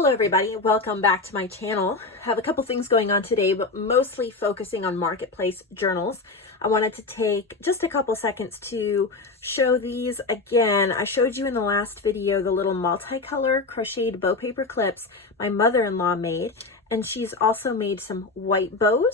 Hello everybody, welcome back to my channel. I have a couple things going on today, but mostly focusing on marketplace journals. I wanted to take just a couple seconds to show these again. I showed you in the last video the little multicolor crocheted bow paper clips my mother-in-law made, and she's also made some white bow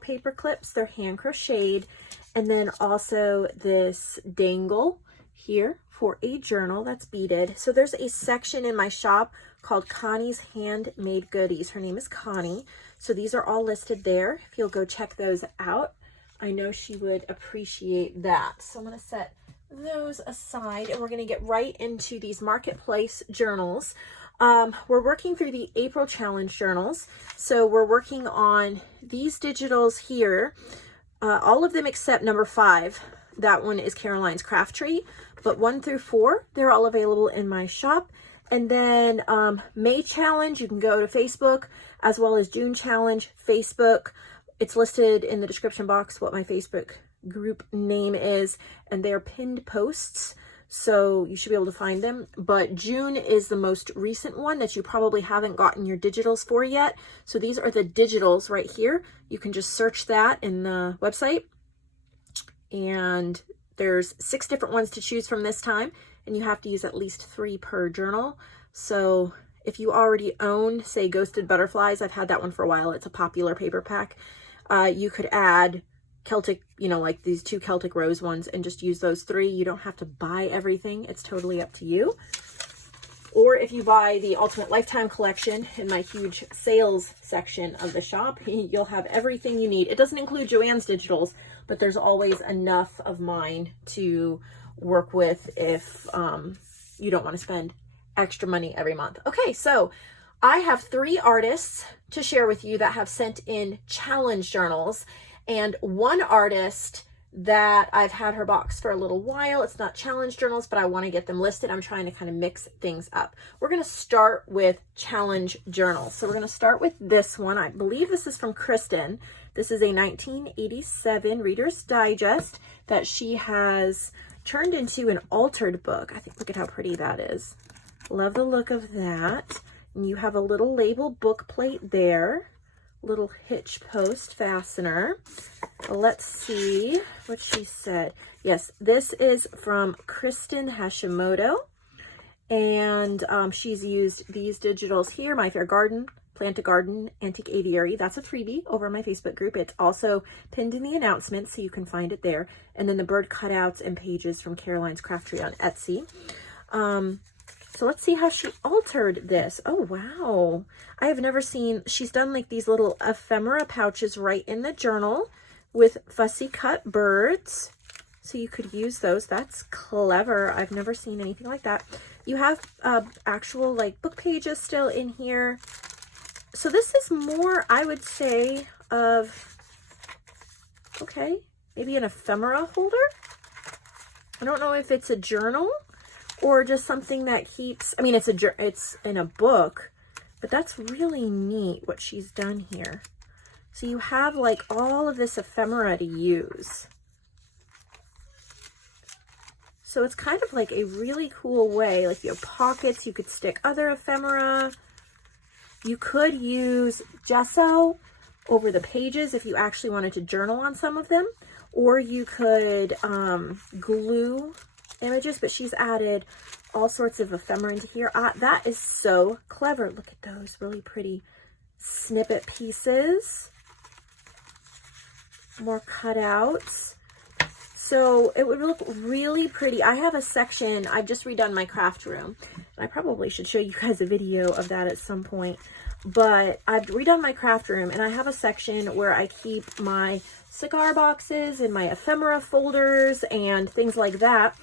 paper clips. They're hand crocheted, and then also this dangle here for a journal that's beaded. So there's a section in my shop called Connie's Handmade Goodies. Her name is Connie. So these are all listed there. If you'll go check those out, I know she would appreciate that. So I'm going to set those aside and we're going to get right into these marketplace journals. We're working through the April challenge journals. So we're working on these digitals here, all of them except number 5. That one is Caroline's Craft Tree, but 1 through 4, they're all available in my shop. And then May challenge, you can go to Facebook, as well as June challenge, Facebook. It's listed in the description box what my Facebook group name is, and they're pinned posts, so you should be able to find them. But June is the most recent one that you probably haven't gotten your digitals for yet. So these are the digitals right here. You can just search that in the website. And there's 6 different ones to choose from this time, and you have to use at least 3 per journal. So if you already own, say, Ghosted Butterflies, I've had that one for a while, it's a popular paper pack, you could add Celtic, like these 2 Celtic Rose ones, and just use those 3. You don't have to buy everything. It's totally up to you. Or if you buy the Ultimate Lifetime Collection in my huge sales section of the shop, you'll have everything you need. It doesn't include JoAnn's digitals, but there's always enough of mine to work with if you don't want to spend extra money every month. Okay, so I have 3 artists to share with you that have sent in challenge journals, and 1 artist that I've had her box for a little while. It's not challenge journals, but I want to get them listed. I'm trying to kind of mix things up. We're going to start with challenge journals. So we're going to start with this one. I believe this is from Kristen. This is a 1987 Reader's Digest that she has turned into an altered book. I think, look at how pretty that is. Love the look of that. And you have a little label book plate there. Little hitch post fastener. Let's see what she said. Yes, this is from Kristen Hashimoto, and she's used these digitals here, My Fair Garden, Plant a Garden, Antique Aviary. That's a freebie over in my Facebook group. It's also pinned in the announcements, so you can find it there. And then the bird cutouts and pages from Caroline's Craft Tree on Etsy. So let's see how she altered this. Oh, wow. I have never seen, she's done like these little ephemera pouches right in the journal with fussy cut birds. So you could use those. That's clever. I've never seen anything like that. You have actual like book pages still in here. So this is more, I would say, of, okay, maybe an ephemera holder. I don't know if it's a journal or just something that keeps, I mean, it's in a book, but that's really neat what she's done here. So you have like all of this ephemera to use. So it's kind of like a really cool way, like you have pockets, you could stick other ephemera. You could use gesso over the pages if you actually wanted to journal on some of them, or you could glue images, but she's added all sorts of ephemera into here. That is so clever. Look at those really pretty snippet pieces. More cutouts. So it would look really pretty. I have a section, I've just redone my craft room. I probably should show you guys a video of that at some point. But I've redone my craft room, and I have a section where I keep my cigar boxes and my ephemera folders and things like that.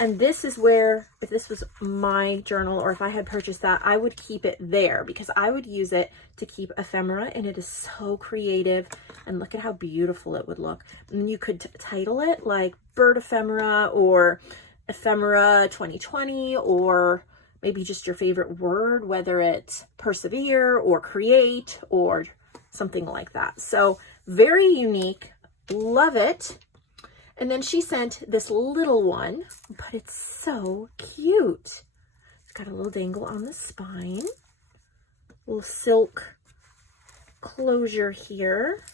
And this is where, if this was my journal or if I had purchased that, I would keep it there because I would use it to keep ephemera, and it is so creative. And look at how beautiful it would look. And you could title it like Bird Ephemera or Ephemera 2020, or maybe just your favorite word, whether it's persevere or create or something like that. So very unique. Love it. And then she sent this little one, but it's so cute. It's got a little dangle on the spine. little silk closure here.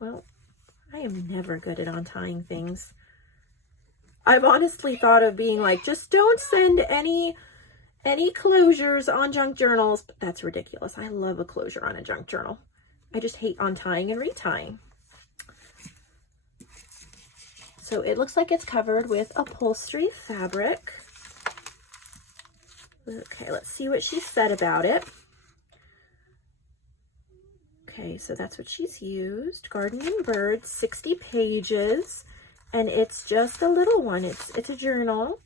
Well, I am never good at untying things. I've honestly thought of being like, just don't send any closures on junk journals, but that's ridiculous. I love a closure on a junk journal. I just hate untying and retying. So it looks like it's covered with upholstery fabric. Okay, let's see what she said about it. Okay, so that's what she's used. Garden and Birds, 60 pages, and it's just a little one. It's a journal.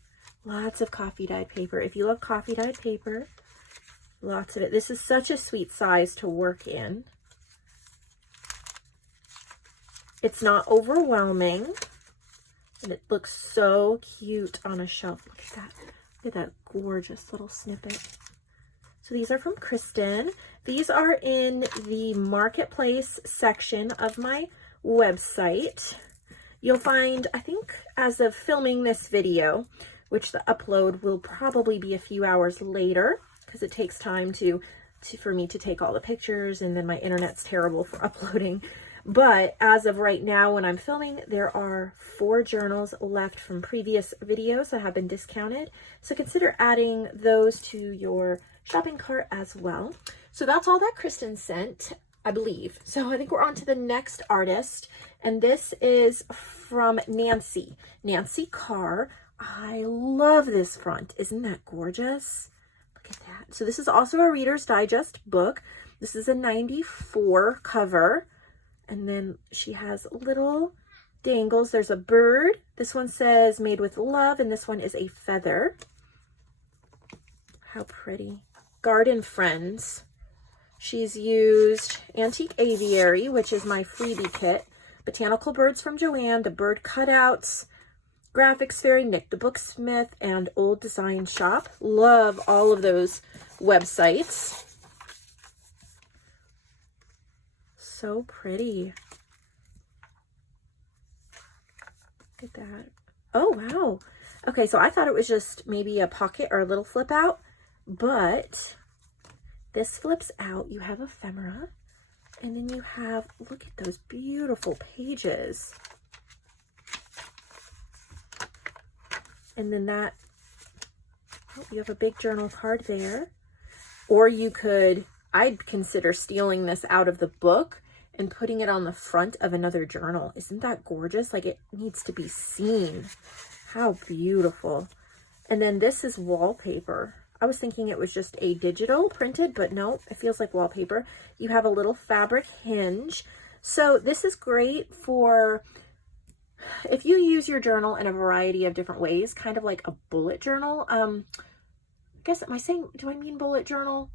Lots of coffee dyed paper. If you love coffee dyed paper, lots of it. This is such a sweet size to work in. It's not overwhelming, and it looks so cute on a shelf. Look at that. Look at that gorgeous little snippet. So these are from Kristen. These are in the marketplace section of my website. You'll find, I think, as of filming this video, which the upload will probably be a few hours later because it takes time for me to take all the pictures, and then my internet's terrible for uploading. But as of right now, when I'm filming, there are 4 journals left from previous videos that have been discounted. So consider adding those to your shopping cart as well. So that's all that Kristen sent, I believe. So I think we're on to the next artist. And this is from Nancy Carr. I love this front. Isn't that gorgeous? Look at that. So this is also a Reader's Digest book. This is a 94 cover. And then she has little dangles. There's a bird. This one says made with love, and this one is a feather. How pretty. Garden Friends. She's used Antique Aviary, which is my freebie kit. Botanical Birds from JoAnn, the bird cutouts, Graphics Fairy, Nick the Booksmith, and Old Design Shop. Love all of those websites. So pretty. Look at that. Oh, wow. Okay, so I thought it was just maybe a pocket or a little flip out, but this flips out. You have ephemera, and then you have, look at those beautiful pages. And then that, oh, you have a big journal card there. Or you could, I'd consider stealing this out of the book and putting it on the front of another journal. Isn't that gorgeous? Like, it needs to be seen. How beautiful. And then this is wallpaper. I was thinking it was just a digital printed, but no, it feels like wallpaper. You have a little fabric hinge. So this is great for if you use your journal in a variety of different ways, kind of like a bullet journal. I guess, am I saying, do I mean bullet journal?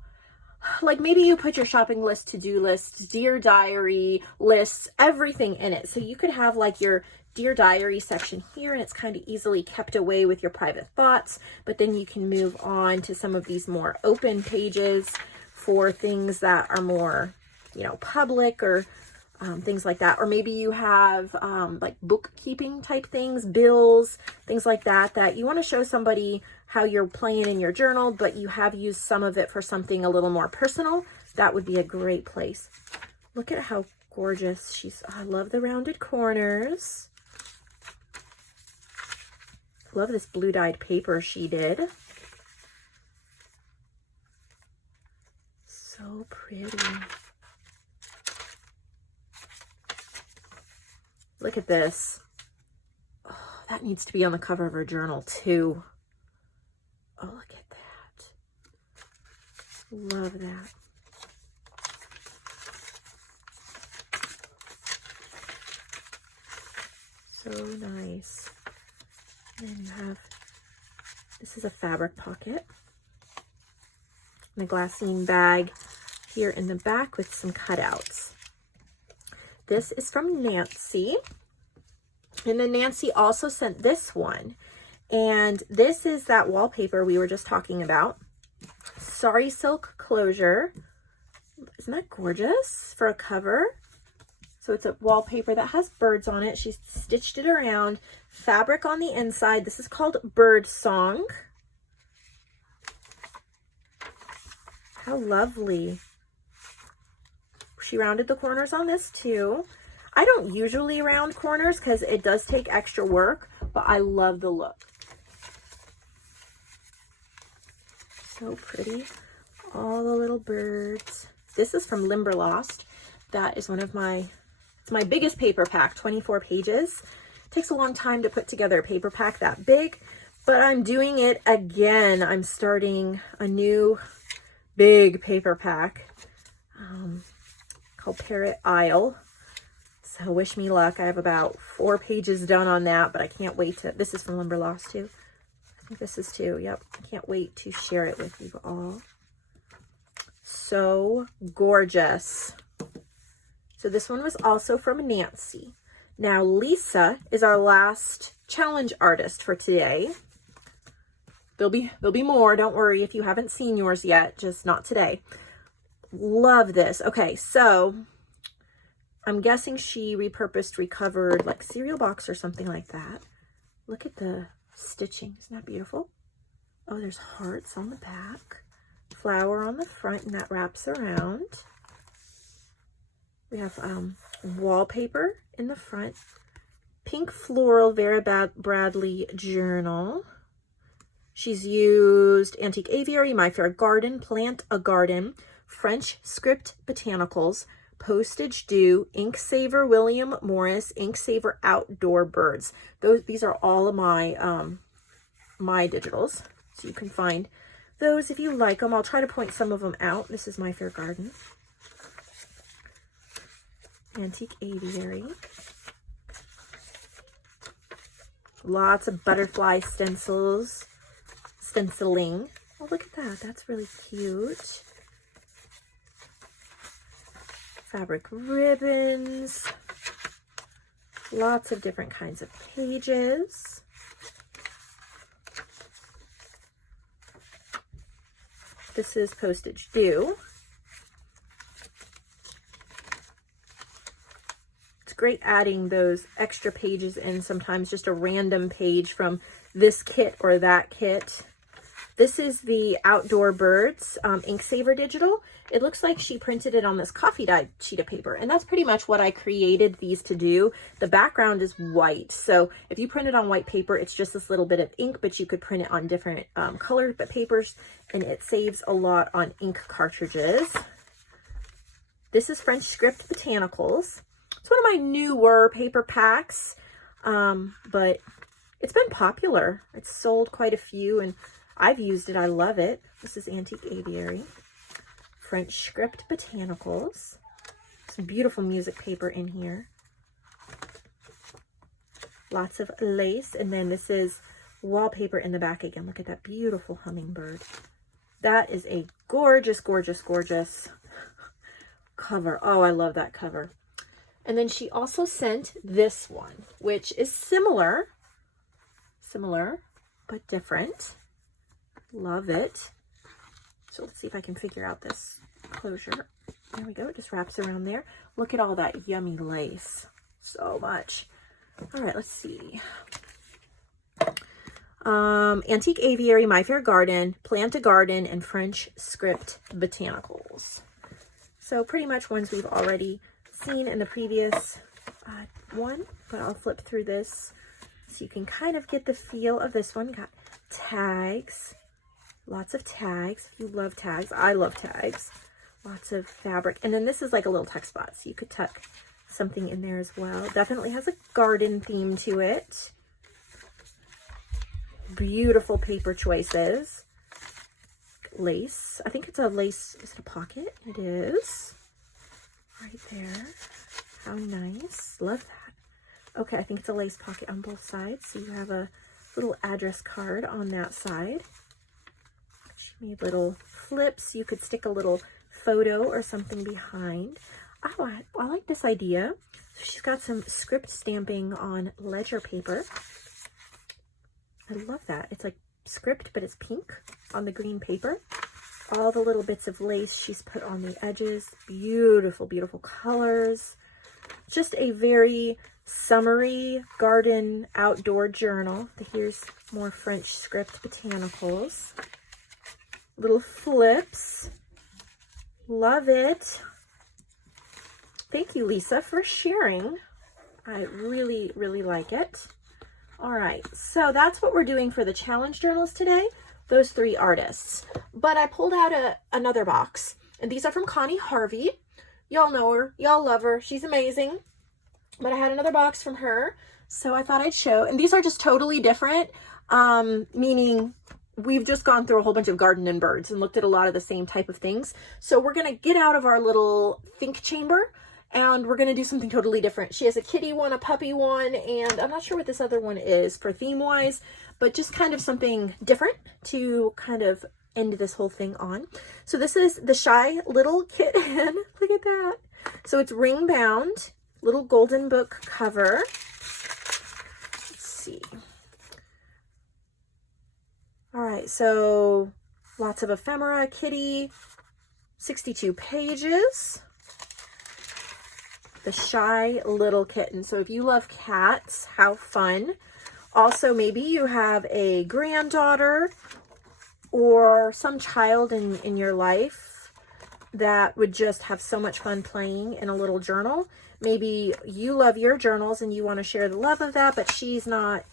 Like maybe you put your shopping list, to-do lists, Dear Diary lists, everything in it. So you could have like your Dear Diary section here, and it's kind of easily kept away with your private thoughts, but then you can move on to some of these more open pages for things that are more, you know, public or things like that. Or maybe you have like bookkeeping type things, bills, things like that, that you want to show somebody how you're playing in your journal, but you have used some of it for something a little more personal. That would be a great place. Look at how gorgeous she's, oh, I love the rounded corners. Love this blue dyed paper she did. So pretty. Look at this. Oh, that needs to be on the cover of her journal too. Oh, look at that. Love that. So nice. And then you have, this is a fabric pocket. And a glassine bag here in the back with some cutouts. This is from Nancy. And then Nancy also sent this one. And this is that wallpaper we were just talking about. Sari silk closure. Isn't that gorgeous for a cover? So it's a wallpaper that has birds on it. She's stitched it around. Fabric on the inside. This is called Bird Song. How lovely. She rounded the corners on this too. I don't usually round corners because it does take extra work, but I love the look. So pretty. All the little birds. This is from Limberlost. That is one of it's my biggest paper pack, 24 pages. It takes a long time to put together a paper pack that big, but I'm doing it again. I'm starting a new big paper pack called Parrot Isle. So wish me luck. I have about 4 pages done on that, but I can't wait to, this is from Limberlost too. I think this is too, yep. I can't wait to share it with you all. So gorgeous. So this one was also from Nancy. Now Lisa is our last challenge artist for today. There'll be more, don't worry if you haven't seen yours yet, just not today. Love this. Okay, so I'm guessing she repurposed, recovered like cereal box or something like that. Look at the stitching. Isn't that beautiful? Oh, there's hearts on the back, flower on the front, and that wraps around. We have wallpaper in the front, pink floral Vera Bradley journal. She's used Antique Aviary, My Fair Garden, Plant a Garden, French Script Botanicals, Postage Due, Ink Saver William Morris, Ink Saver Outdoor Birds. These are all of my my digitals, so you can find those if you like them. I'll try to point some of them out. This is My Fair Garden, Antique Aviary. Lots of butterfly stencils, stenciling. Oh, look at that. That's really cute. Fabric ribbons. Lots of different kinds of pages. This is Postage Due. It's great adding those extra pages in, sometimes just a random page from this kit or that kit. This is the Outdoor Birds Ink Saver Digital. It looks like she printed it on this coffee dyed sheet of paper, and that's pretty much what I created these to do. The background is white, so if you print it on white paper, it's just this little bit of ink, but you could print it on different colored papers, and it saves a lot on ink cartridges. This is French Script Botanicals. It's one of my newer paper packs, but it's been popular. It's sold quite a few, and I've used it. I love it. This is Antique Aviary. French Script Botanicals. Some beautiful music paper in here. Lots of lace. And then this is wallpaper in the back again. Look at that beautiful hummingbird. That is a gorgeous, gorgeous, gorgeous cover. Oh, I love that cover. And then she also sent this one, which is similar, but different. Love it. So let's see if I can figure out this closure. There we go. It just wraps around there. Look at all that yummy lace. So much. All right, let's see. Antique Aviary, My Fair Garden, Plant a Garden, and French Script Botanicals. So pretty much ones we've already seen in the previous one, but I'll flip through this so you can kind of get the feel of this one. Got tags. Lots of tags. If you love tags, I love tags. Lots of fabric. And then this is like a little tuck spot, so you could tuck something in there as well. Definitely has a garden theme to it. Beautiful paper choices. Lace. I think it's a lace. Is it a pocket? It is. Right there. How nice. Love that. Okay, I think it's a lace pocket on both sides. So you have a little address card on that side. She made little flips. You could stick a little photo or something behind. Oh, I like this idea. So she's got some script stamping on ledger paper. I love that. It's like script, but it's pink on the green paper. All the little bits of lace she's put on the edges. Beautiful, beautiful colors. Just a very summery garden outdoor journal. Here's more French Script Botanicals. Little flips. Love it. Thank you, Lisa, for sharing. I really, really like it. All right, so that's what we're doing for the challenge journals today, those 3 artists. But I pulled out another box, and these are from Connie Harvey. Y'all know her, y'all love her, she's amazing. But I had another box from her, so I thought I'd show. And these are just totally different, meaning we've just gone through a whole bunch of garden and birds and looked at a lot of the same type of things. So we're gonna get out of our little think chamber, and we're going to do something totally different. She has a kitty one, a puppy one, and I'm not sure what this other one is for theme-wise, but just kind of something different to kind of end this whole thing on. So this is the Shy Little Kitten. Look at that. So it's ring bound, little golden book cover. Let's see. All right, so lots of ephemera, kitty, 62 pages. The Shy Little Kitten. So if you love cats, how fun. Also, maybe you have a granddaughter or some child in your life that would just have so much fun playing in a little journal. Maybe you love your journals and you want to share the love of that, but she's not,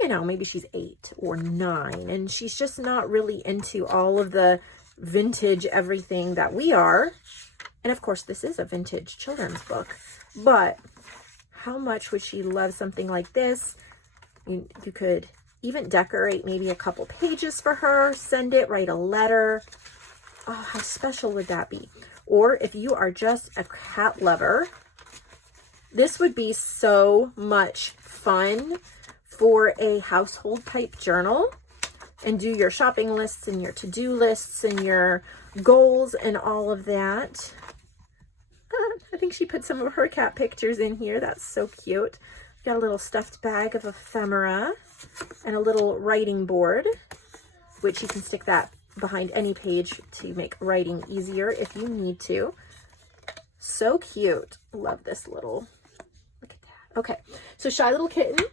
you know, maybe she's 8 or 9 and she's just not really into all of the vintage everything that we are. And of course, this is a vintage children's book. But how much would she love something like this? You could even decorate maybe a couple pages for her, send it, write a letter. Oh, how special would that be? Or if you are just a cat lover, this would be so much fun for a household type journal, and do your shopping lists and your to-do lists and your goals and all of that. I think she put some of her cat pictures in here. That's so cute. Got a little stuffed bag of ephemera and a little writing board, which you can stick that behind any page to make writing easier if you need to. So cute. Love this little, look at that. Okay, so Shy Little Kitten.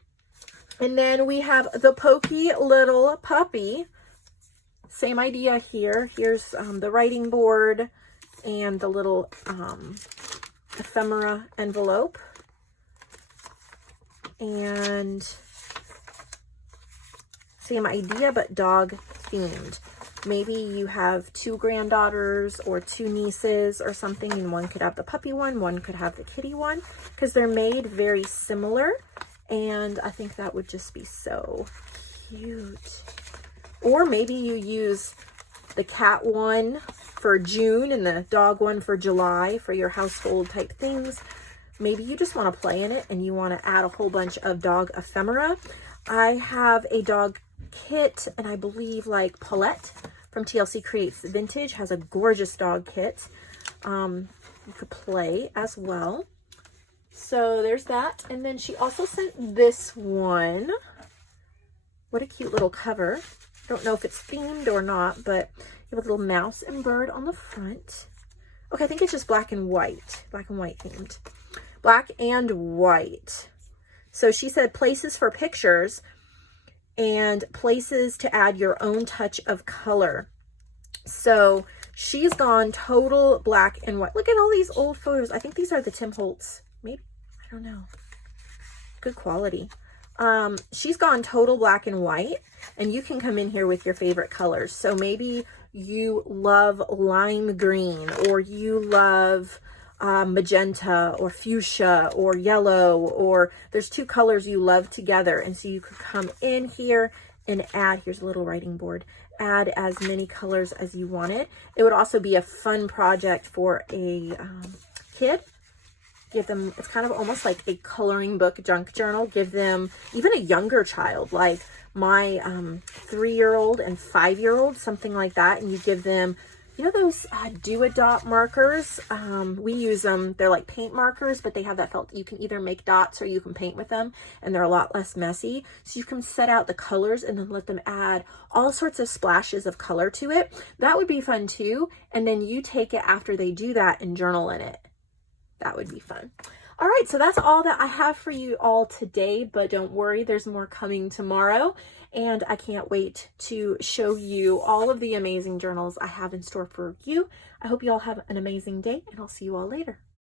And then we have the Pokey Little Puppy. Same idea here. Here's the writing board and the little ephemera envelope. And same idea, but dog themed. Maybe you have 2 granddaughters or 2 nieces or something, and one could have the puppy one could have the kitty one, because they're made very similar. And I think that would just be so cute. Or maybe you use the cat one for June and the dog one for July for your household type things. Maybe you just want to play in it and you want to add a whole bunch of dog ephemera. I have a dog kit, and I believe like Paulette from TLC Creates Vintage has a gorgeous dog kit. You could play as well. So there's that. And then she also sent this one. What a cute little cover. Don't know if it's themed or not, but you have a little mouse and bird on the front. Okay, I think it's just black and white themed. Black and white. So she said places for pictures and places to add your own touch of color. So she's gone total black and white. Look at all these old photos. I think these are the Tim Holtz. Maybe, I don't know. Good quality. She's gone total black and white, and you can come in here with your favorite colors. So maybe you love lime green, or you love magenta or fuchsia or yellow, or there's 2 colors you love together. And so you could come in here and add, here's a little writing board, add as many colors as you wanted. It would also be a fun project for a kid. Give them, it's kind of almost like a coloring book junk journal. Give them, even a younger child, like my 3-year-old and 5-year-old, something like that. And you give them, you know, those do-a-dot markers. We use them, they're like paint markers, but they have that felt, you can either make dots or you can paint with them, and they're a lot less messy. So you can set out the colors and then let them add all sorts of splashes of color to it. That would be fun too. And then you take it after they do that and journal in it. That would be fun. All right, so that's all that I have for you all today, but don't worry, there's more coming tomorrow. and I can't wait to show you all of the amazing journals I have in store for you. I hope you all have an amazing day, and I'll see you all later.